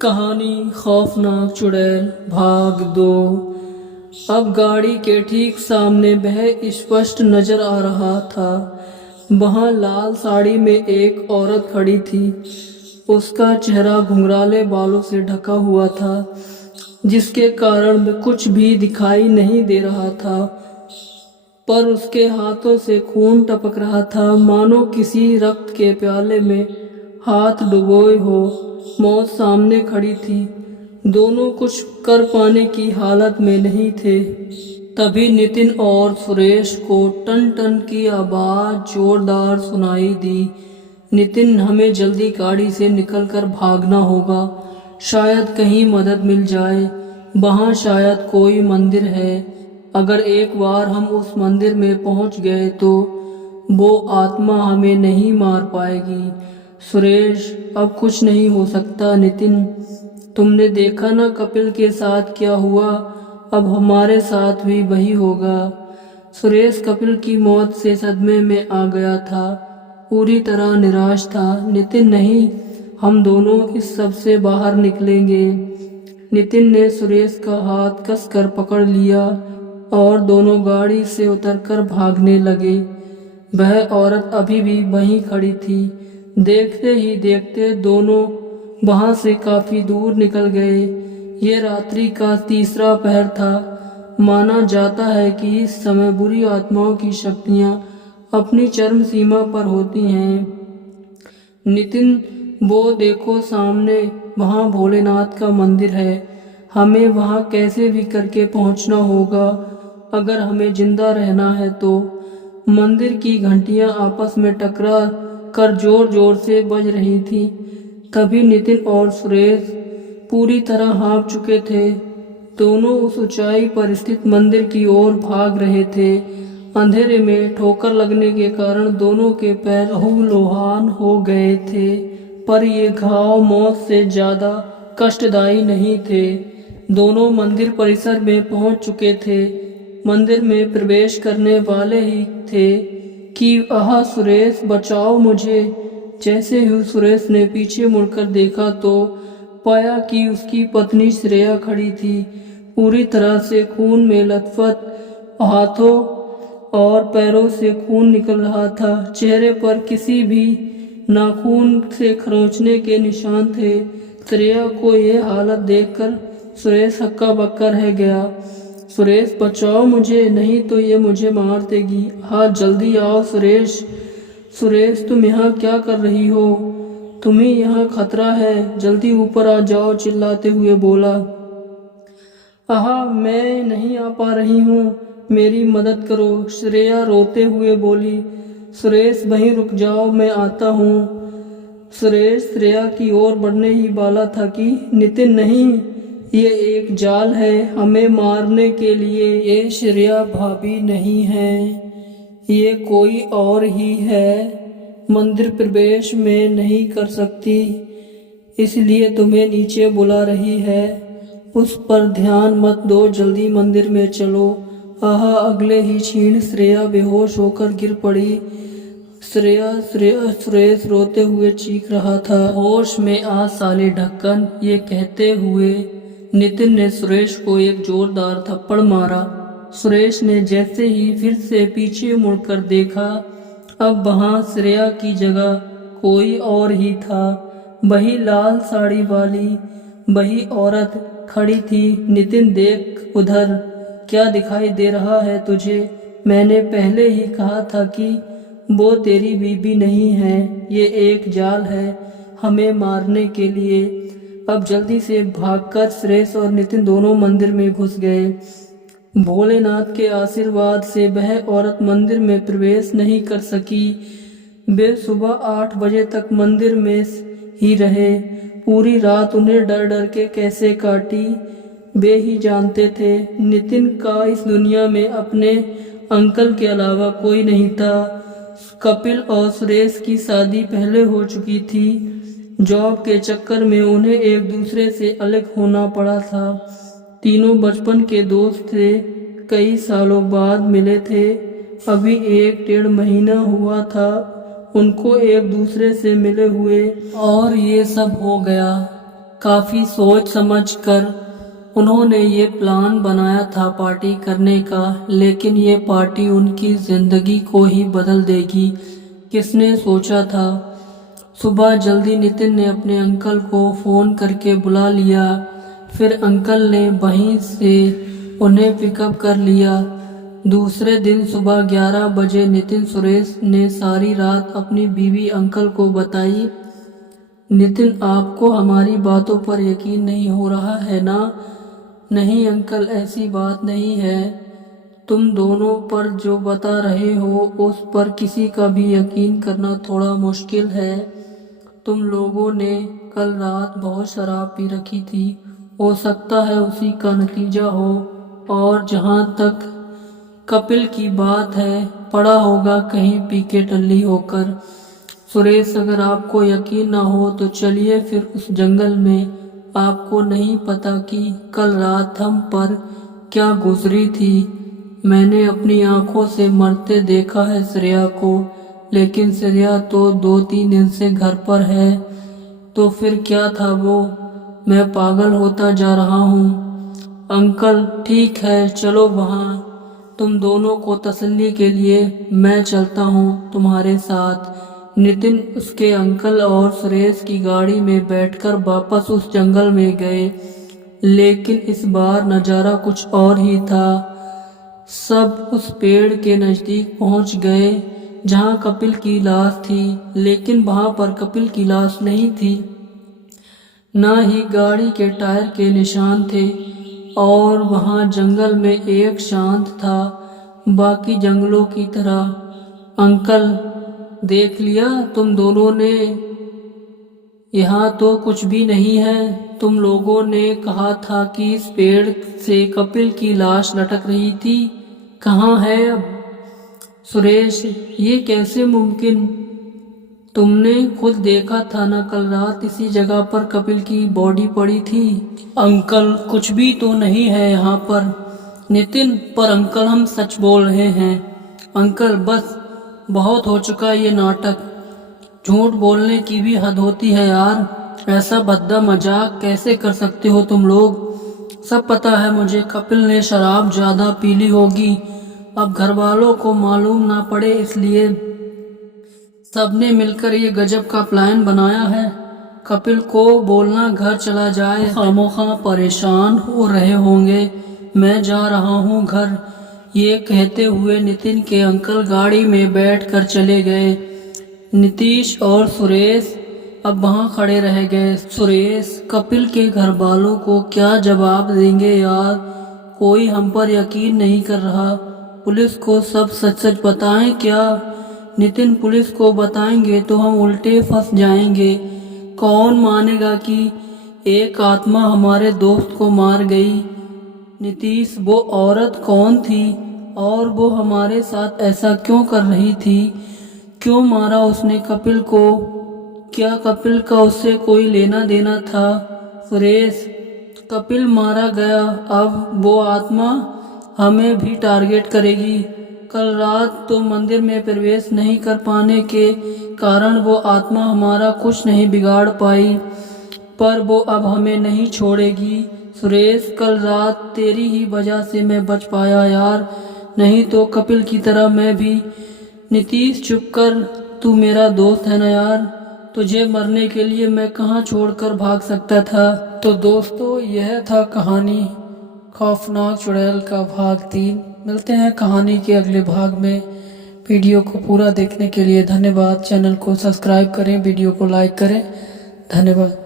कहानी खौफनाक चुड़ैल भाग 2। अब गाड़ी के ठीक सामने वह स्पष्ट नजर आ रहा था। वहां लाल साड़ी में एक औरत खड़ी थी। उसका चेहरा घुंघराले बालों से ढका हुआ था, जिसके कारण कुछ भी दिखाई नहीं दे रहा था। पर उसके हाथों से खून टपक रहा था, मानो किसी रक्त के प्याले में हाथ डुबोए हो। मौत सामने खड़ी थी। दोनों कुछ कर पाने की हालत में नहीं थे। तभी नितिन और सुरेश को टन टन की आवाज जोरदार सुनाई दी। नितिन, हमें जल्दी गाड़ी से निकलकर भागना होगा, शायद कहीं मदद मिल जाए। वहाँ शायद कोई मंदिर है। अगर एक बार हम उस मंदिर में पहुंच गए तो वो आत्मा हमें नहीं मार पाएगी। सुरेश, अब कुछ नहीं हो सकता। नितिन, तुमने देखा ना कपिल के साथ क्या हुआ, अब हमारे साथ भी वही होगा। सुरेश कपिल की मौत से सदमे में आ गया था, पूरी तरह निराश था। नितिन, नहीं, हम दोनों इस सब से बाहर निकलेंगे। नितिन ने सुरेश का हाथ कसकर पकड़ लिया और दोनों गाड़ी से उतरकर भागने लगे। वह औरत अभी भी वहीं खड़ी थी। देखते ही देखते दोनों वहां से काफी दूर निकल गए। ये रात्रि का तीसरा पहर था। माना जाता है कि इस समय बुरी आत्माओं की शक्तियां अपनी चरम सीमा पर होती हैं। नितिन, वो देखो सामने, वहां भोलेनाथ का मंदिर है। हमें वहां कैसे भी करके पहुंचना होगा, अगर हमें जिंदा रहना है तो। मंदिर की घंटियां आपस में टकरा कर जोर जोर से बज रही थी। तभी नितिन और सुरेश पूरी तरह हाँफ चुके थे। दोनों उस ऊंचाई पर स्थित मंदिर की ओर भाग रहे थे। अंधेरे में ठोकर लगने के कारण दोनों के पैर लहूलुहान हो गए थे, पर ये घाव मौत से ज्यादा कष्टदायी नहीं थे। दोनों मंदिर परिसर में पहुंच चुके थे। मंदिर में प्रवेश करने वाले ही थे कि आह, सुरेश बचाओ मुझे। जैसे ही सुरेश ने पीछे मुड़कर देखा तो पाया कि उसकी पत्नी श्रेया खड़ी थी, पूरी तरह से खून में लथपथ। हाथों और पैरों से खून निकल रहा था। चेहरे पर किसी भी नाखून से खरोंचने के निशान थे। श्रेया को यह हालत देखकर सुरेश हक्का बक्का रह गया। सुरेश, बचाओ मुझे, नहीं तो ये मुझे मार देगी। हाँ, जल्दी आओ सुरेश। सुरेश, तुम यहाँ क्या कर रही हो? तुम्हें यहाँ खतरा है, जल्दी ऊपर आ जाओ, चिल्लाते हुए बोला। आहा, मैं नहीं आ पा रही हूँ, मेरी मदद करो, श्रेया रोते हुए बोली। सुरेश, वहीं रुक जाओ, मैं आता हूँ। सुरेश श्रेया की ओर बढ़ने ही वाला था कि नितिन, नहीं, ये एक जाल है हमें मारने के लिए। ये श्रेया भाभी नहीं है, ये कोई और ही है। मंदिर प्रवेश में नहीं कर सकती, इसलिए तुम्हें नीचे बुला रही है। उस पर ध्यान मत दो, जल्दी मंदिर में चलो। आहा, अगले ही क्षण श्रेया बेहोश होकर गिर पड़ी। श्रेया श्रेया सुरेश रोते हुए चीख रहा था। होश में आ साले ढक्कन, ये कहते हुए नितिन ने सुरेश को एक जोरदार थप्पड़ मारा। सुरेश ने जैसे ही फिर से पीछे मुड़कर देखा, अब वहां श्रेया की जगह कोई और ही था। वही लाल साड़ी वाली, वही औरत खड़ी थी। नितिन, देख उधर, क्या दिखाई दे रहा है तुझे? मैंने पहले ही कहा था कि वो तेरी बीबी नहीं है, ये एक जाल है हमें मारने के लिए। अब जल्दी से भागकर सुरेश और नितिन दोनों मंदिर में घुस गए। भोलेनाथ के आशीर्वाद से वह औरत मंदिर में प्रवेश नहीं कर सकी। वे सुबह 8 बजे तक मंदिर में ही रहे। पूरी रात उन्हें डर डर के कैसे काटी, वे ही जानते थे। नितिन का इस दुनिया में अपने अंकल के अलावा कोई नहीं था। कपिल और सुरेश की शादी पहले हो चुकी थी। जॉब के चक्कर में उन्हें एक दूसरे से अलग होना पड़ा था। तीनों बचपन के दोस्त थे, कई सालों बाद मिले थे। अभी 1 डेढ़ महीना हुआ था उनको एक दूसरे से मिले हुए, और ये सब हो गया। काफ़ी सोच समझ कर उन्होंने ये प्लान बनाया था पार्टी करने का, लेकिन ये पार्टी उनकी ज़िंदगी को ही बदल देगी। किसने सोचा था। सुबह जल्दी नितिन ने अपने अंकल को फ़ोन करके बुला लिया। फिर अंकल ने वहीं से उन्हें पिकअप कर लिया। दूसरे दिन सुबह 11 बजे नितिन सुरेश ने सारी रात अपनी बीवी अंकल को बताई। नितिन, आपको हमारी बातों पर यकीन नहीं हो रहा है ना? नहीं अंकल, ऐसी बात नहीं है। तुम दोनों पर जो बता रहे हो उस पर किसी का भी यकीन करना थोड़ा मुश्किल है। तुम लोगों ने कल रात बहुत शराब पी रखी थी, हो सकता है उसी का नतीजा हो। और जहाँ तक कपिल की बात है, पड़ा होगा कहीं पी के टल्ली होकर। सुरेश, अगर आपको यकीन ना हो तो चलिए फिर उस जंगल में। आपको नहीं पता कि कल रात हम पर क्या गुजरी थी। मैंने अपनी आंखों से मरते देखा है श्रेया को, लेकिन श्रेया तो 2-3 दिन से घर पर है। तो फिर क्या था वो? मैं पागल होता जा रहा हूँ। अंकल, ठीक है, चलो वहाँ। तुम दोनों को तसल्ली के लिए मैं चलता हूँ तुम्हारे साथ। नितिन उसके अंकल और सुरेश की गाड़ी में बैठकर वापस उस जंगल में गए, लेकिन इस बार नज़ारा कुछ और ही था। सब उस पेड़ के नज़दीक पहुंच गए जहां कपिल की लाश थी, लेकिन वहां पर कपिल की लाश नहीं थी, न ही गाड़ी के टायर के निशान थे। और वहां जंगल में एक शांत था, बाकी जंगलों की तरह। अंकल, देख लिया तुम दोनों ने? यहाँ तो कुछ भी नहीं है। तुम लोगों ने कहा था कि इस पेड़ से कपिल की लाश लटक रही थी, कहाँ है अब? सुरेश, ये कैसे मुमकिन? तुमने खुद देखा था ना, कल रात इसी जगह पर कपिल की बॉडी पड़ी थी। अंकल, कुछ भी तो नहीं है यहाँ पर। नितिन, पर अंकल हम सच बोल रहे हैं। अंकल, बस बहुत हो चुका ये नाटक। झूठ बोलने की भी हद होती है यार। ऐसा भद्दा मजाक कैसे कर सकते हो तुम लोग? सब पता है मुझे, कपिल ने शराब ज्यादा पी ली होगी। अब घर वालों को मालूम ना पड़े इसलिए सबने मिलकर ये गजब का प्लान बनाया है। कपिल को बोलना घर चला जाए, खामोखा परेशान हो रहे होंगे। मैं जा रहा हूँ घर। ये कहते हुए नितिन के अंकल गाड़ी में बैठकर चले गए। नीतीश और सुरेश अब वहाँ खड़े रह गए। सुरेश, कपिल के घर वालों को क्या जवाब देंगे यार? कोई हम पर यकीन नहीं कर रहा। पुलिस को सब सच सच बताएं क्या? नितिन, पुलिस को बताएंगे तो हम उल्टे फंस जाएंगे। कौन मानेगा कि एक आत्मा हमारे दोस्त को मार गई? नीतीश, वो औरत कौन थी और वो हमारे साथ ऐसा क्यों कर रही थी? क्यों मारा उसने कपिल को? क्या कपिल का उससे कोई लेना देना था? सुरेश, कपिल मारा गया, अब वो आत्मा हमें भी टारगेट करेगी। कल रात तो मंदिर में प्रवेश नहीं कर पाने के कारण वो आत्मा हमारा कुछ नहीं बिगाड़ पाई, पर वो अब हमें नहीं छोड़ेगी। सुरेश, कल रात तेरी ही वजह से मैं बच पाया यार, नहीं तो कपिल की तरह मैं भी। नीतीश, चुप कर, तू मेरा दोस्त है ना यार। तुझे मरने के लिए मैं कहाँ छोड़कर भाग सकता था। तो दोस्तों, यह था कहानी खौफनाक चुड़ैल का भाग 3। मिलते हैं कहानी के अगले भाग में। वीडियो को पूरा देखने के लिए धन्यवाद। चैनल को सब्सक्राइब करें, वीडियो को लाइक करें। धन्यवाद।